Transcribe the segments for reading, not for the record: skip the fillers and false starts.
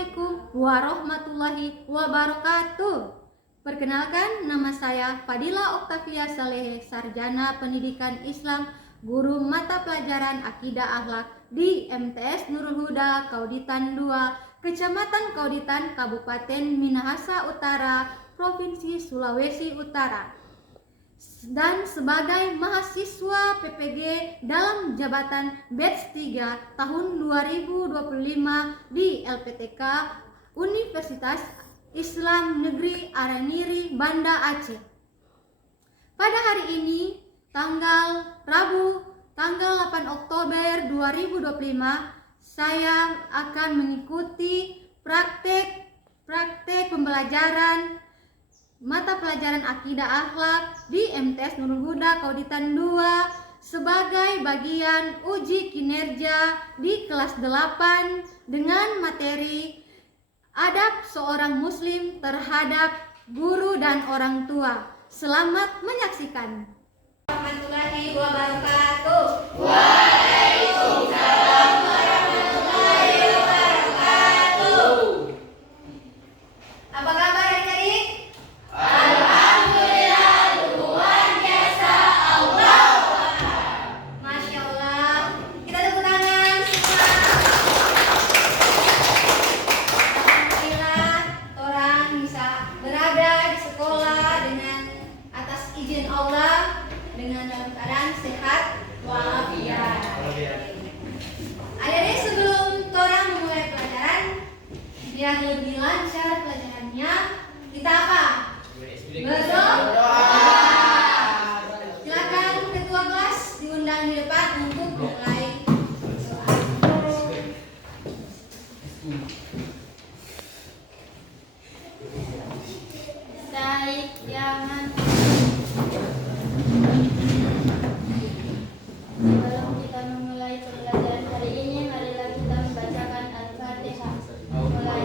Assalamualaikum warahmatullahi wabarakatuh. Perkenalkan, nama saya Fadila Oktavia Saleh, Sarjana Pendidikan Islam, Guru Mata Pelajaran Akidah Akhlak di MTS Nurul Huda, Kauditan 2, Kecamatan Kauditan, Kabupaten Minahasa Utara, Provinsi Sulawesi Utara. Dan sebagai mahasiswa PPG dalam jabatan batch 3 tahun 2025 di LPTK Universitas Islam Negeri Araniri, Banda Aceh. Pada hari ini, Rabu, tanggal 8 Oktober 2025, saya akan mengikuti praktek pembelajaran mata pelajaran Akidah Akhlak di MTS Nurul Huda Kauditan 2 sebagai bagian uji kinerja di kelas 8 dengan materi adab seorang muslim terhadap guru dan orang tua. Selamat menyaksikan. Warahmatullahi wabarakatuh. Waalaikumsalam warahmatullahi wabarakatuh. Apa kabar adik-adik? Alhamdulillah, luar biasa. Allah. Masya Allah. Kita tepuk tangan semua. Alhamdulillah, orang bisa berada di sekolah dengan atas izin Allah, dengan dalam keadaan sehat walafiat. Adik-adik, sebelum orang memulai pelajaran, biar lebih lancar pelajarannya, kita apa? Berdoa. Silakan ketua kelas diundang di depan untuk mulai berdoa. Baik, jangan. Sebelum kita memulai pelajaran hari ini, marilah kita membacakan Al-Fatihah. Mulai.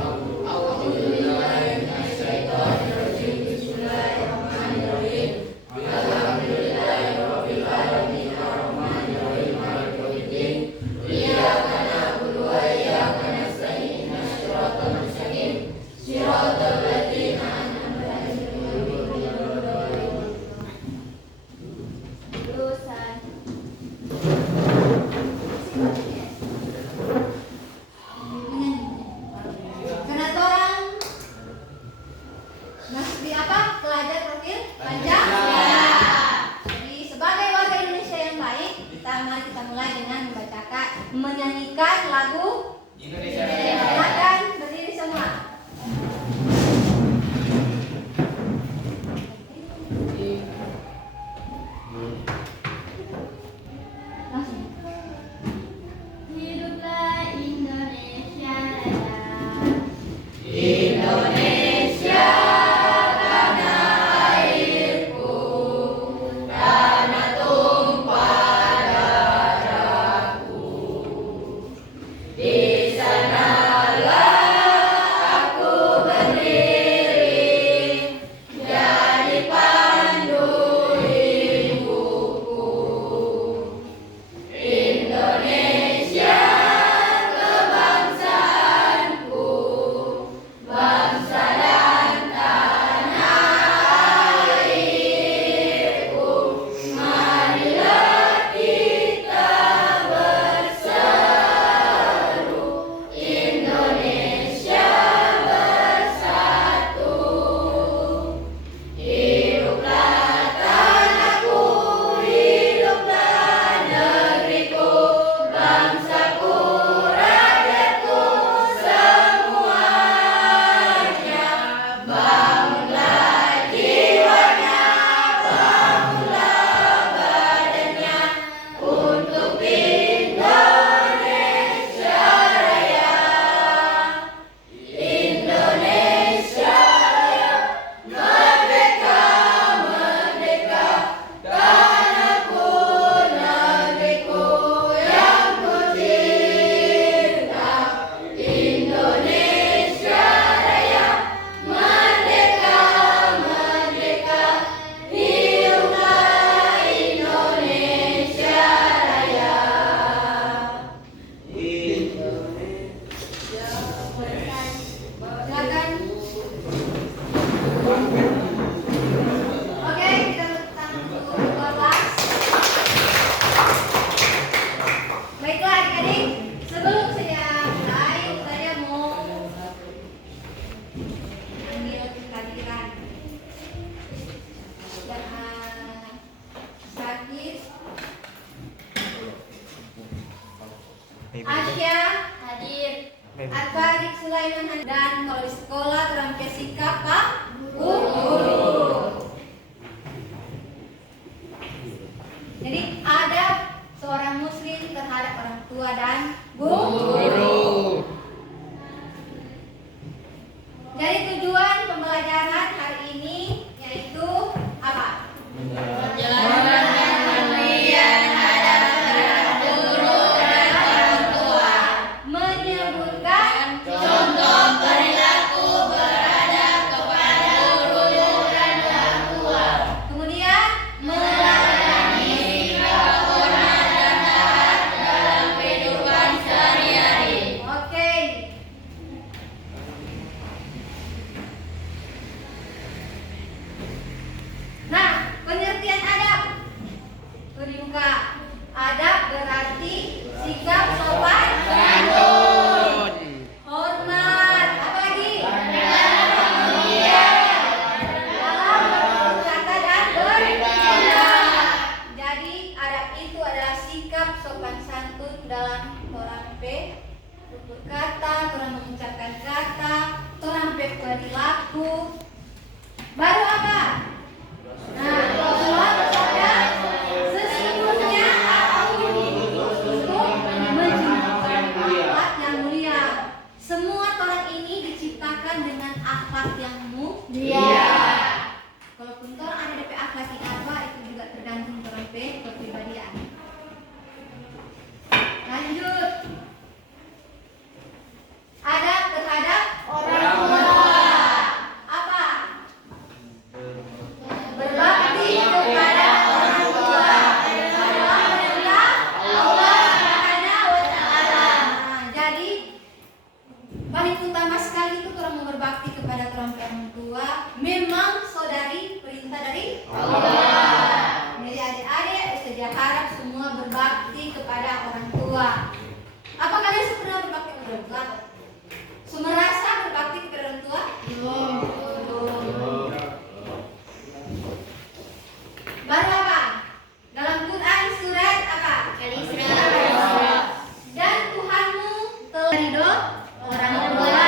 Menyanyikan lagu Indonesia. Silakan berdiri semua. Hiduplah Indonesia Raya. Indonesia tanah airku, tanah tumpah darahku. Di sanalah aku berdiri, jadi pandu ibuku. Indonesia kebangsaanku, bangsa dan tanah airku. Marilah kita berseru, Indonesia bersatu. Hiduplah tanahku, hiduplah negeriku, bangsaku, rakyatku semuanya. Bangunlah jiwanya, bangunlah badannya untuk Indonesia Raya. Indonesia Raya, merdeka, merdeka, tanahku, negeriku yang kucinta. Indonesia Raya, merdeka, merdeka, hiduplah Indonesia Raya. Indonesia bersatu. Silakan. Oke, kita tepuk tangan untuk ketua kelas. Baiklah adik-adik, sebelum saya mulai, saya mau ambil kehadiran sakit. Asya hadir. Adik Sulaiman hadir. Dan kalau di sekolah terampil sikap Pak Guru. Jadi ada seorang muslim terhadap orang tua dan guru. Jadi tujuan pembelajaran hari ini yaitu apa? Adab berarti sikap sopan santun, hormat, apa lagi? Dalam berkata dan bertindak. Jadi adab itu adalah sikap sopan santun dalam orang berkata, orang mengucapkan kata, orang berperilaku. Baru apa? Nah, Rasulullah bersabda, sesungguhnya aku diutus untuk menciptakan akhlak yang mulia. Semua orang ini diciptakan dengan akhlak yang mulia. Kalaupun orang ada DP akhlak yang apa, itu juga tergantung orang kepribadian. Lanjut. Adab terhadap orang tua. Berbakti kepada orang tua adalah perintah Allah Subhanahu wa Ta'ala. Jadi paling utama sekali itu orang mau berbakti kepada orang tua memang saudari perintah dari Allah. Jadi adik-adik saya harap semua berbakti kepada orang tua. Apa kalian pernah berbakti kepada orang tua? Merasa berbakti kepada orang tua? Belum. Baru apa? Dalam Quran surat apa? Al-Isra. Dan Tuhanmu telah ridho orang tua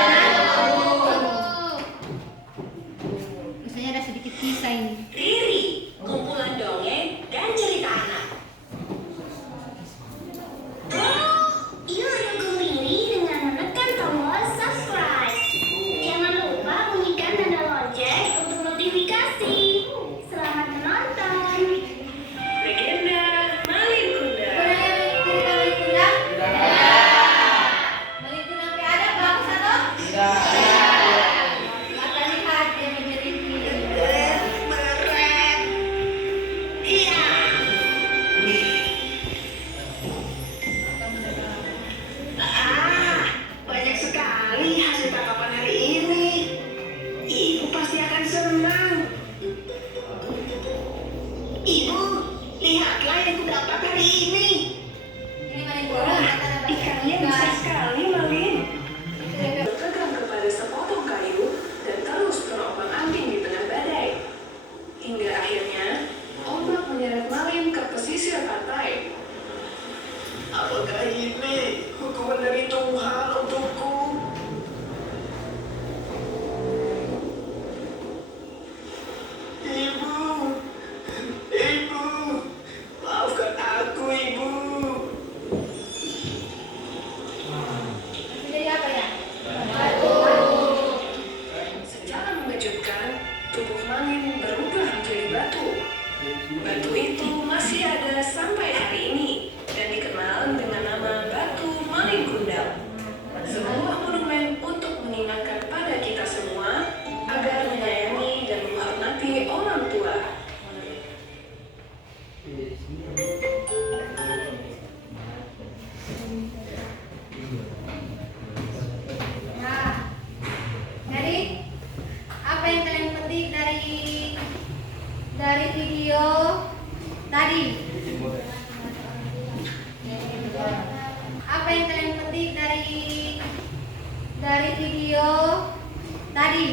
video tadi.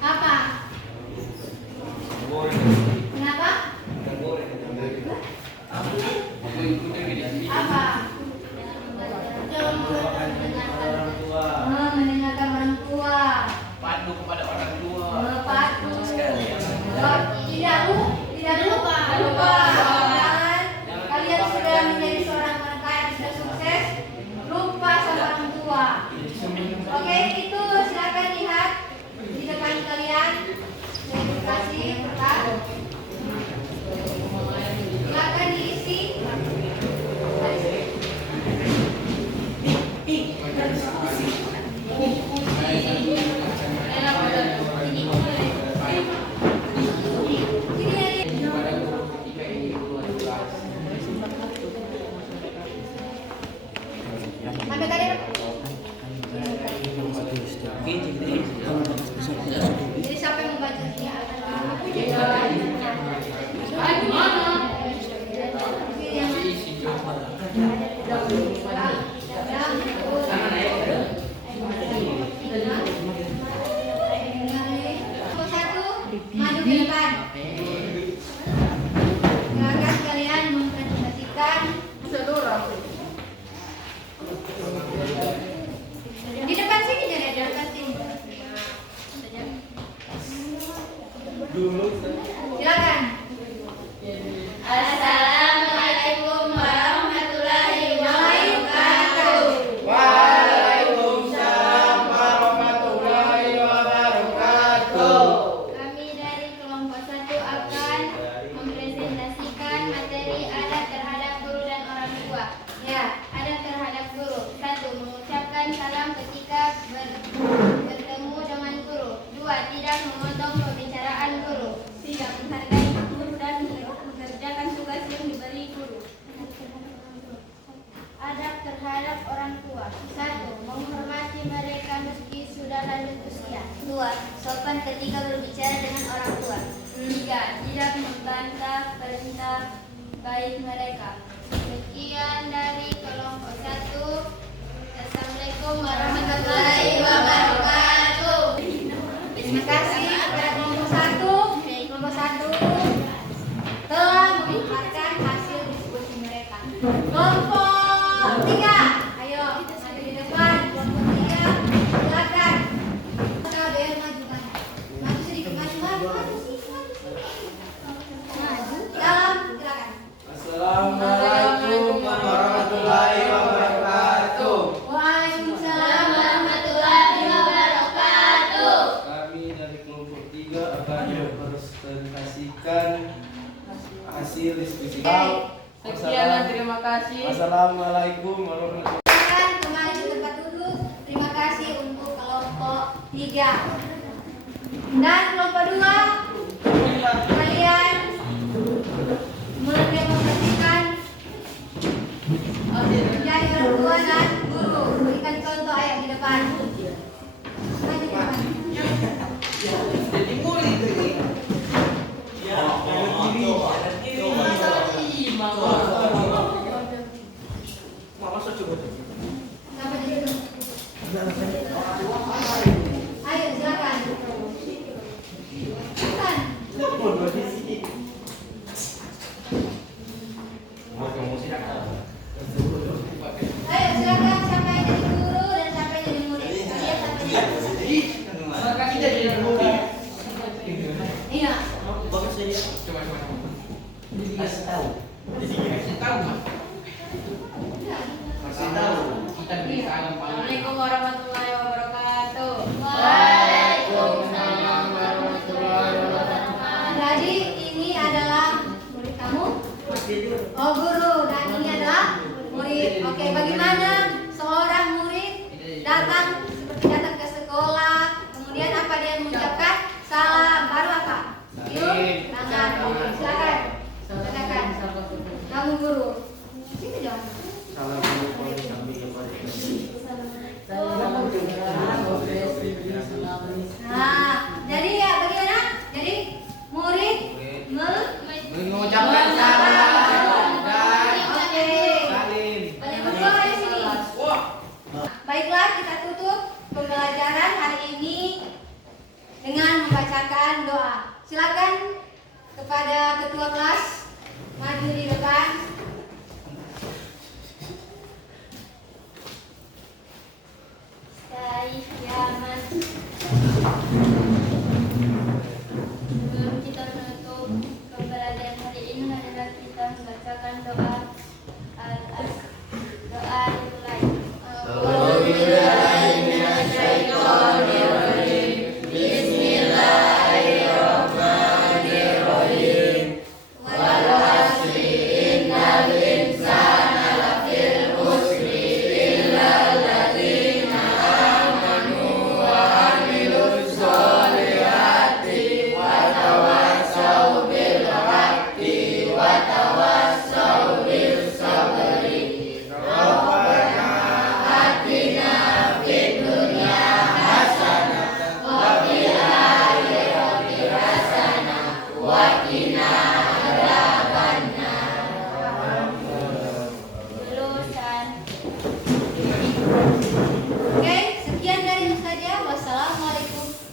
Apa? Kenapa? Apa? Mendengarkan orang tua. Patuh kepada orang tua. Patuh. Tidak lupa. Dan kalian sudah menjadi seorang anak kaya, sudah sukses. Lupa sama orang tua. Oke, itu silakan lihat di depan kalian. Edukasi kertas. Silakan diisi. Sampai tadi. Jadi siapa yang membaca? Maju ke depan. Silakan kalian mempresentasikan di depan sini, jadi di depan sini. Silakan. Assalamualaikum warahmatullahi wabarakatuh. Waalaikumsalam warahmatullahi wabarakatuh. Kami dari kelompok 1 akan mempresentasikan materi adab terhadap guru dan orang tua. Ya. Adab terhadap guru. 1. Mengucapkan salam ketika bertemu dengan guru. 2. Tidak memotong pembicaraan guru. 3. Menghargai guru dan mengerjakan tugas yang diberi guru. Adab terhadap orang tua. 1. Menghormati mereka meski sudah lanjut usia. 2. Sopan ketika berbicara dengan orang tua. 3. Tidak membantah perintah baik mereka. Sekian dari kelompok 1. Assalamualaikum warahmatullahi wabarakatuh. Terima kasih kepada kelompok 1. Kelompok 1 telah memaparkan hasil diskusi mereka. Kelompok 3, ayo maju di depan. Kelompok 3, silakan. KBR maju kan? Maju sedikit, maju sini. Maju. Dalam, silakan. Assalamualaikum warahmatullahi wabarakatuh. Waalaikumsalam. Warahmatullahi wabarakatuh. Kami dari kelompok 3 akan mempresentasikan hasil diskusi. Sekian dan terima kasih. Assalamualaikum warahmatullahi wabarakatuh. Silakan kembali ke tempat duduk. Terima kasih untuk kelompok 3. Dan kelompok 2, kalian mendemonstrasikan menjadi orang tua dan guru. Berikan contoh ayat di depan. Maju di depan. Jadi murid ini. Ya, Mama coba. Sampai di situ. Ayo silakan. Silakan. Ayo silakan, siapa yang jadi guru dan siapa yang jadi murid. Kalian siapa yang jadi guru? Iya. Kasih tahu. Kasih tahu. Assalamualaikum warahmatullahi wabarakatuh. Waalaikumsalam warahmatullahi wabarakatuh. Jadi ini adalah murid kamu? Oh guru, dan ini adalah murid. Oke, bagaimana seorang murid datang seperti datang ke sekolah, kemudian apa dia mengucapkan salam, baru apa? Cium tangan. Oke, silakan. Silakan. Kamu guru. Sini jangan. Nah, jadi ya bagaimana? Jadi murid Mengucapkan salam dan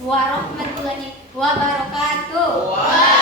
warahmatullahi wabarakatuh. Waalaikumsalam.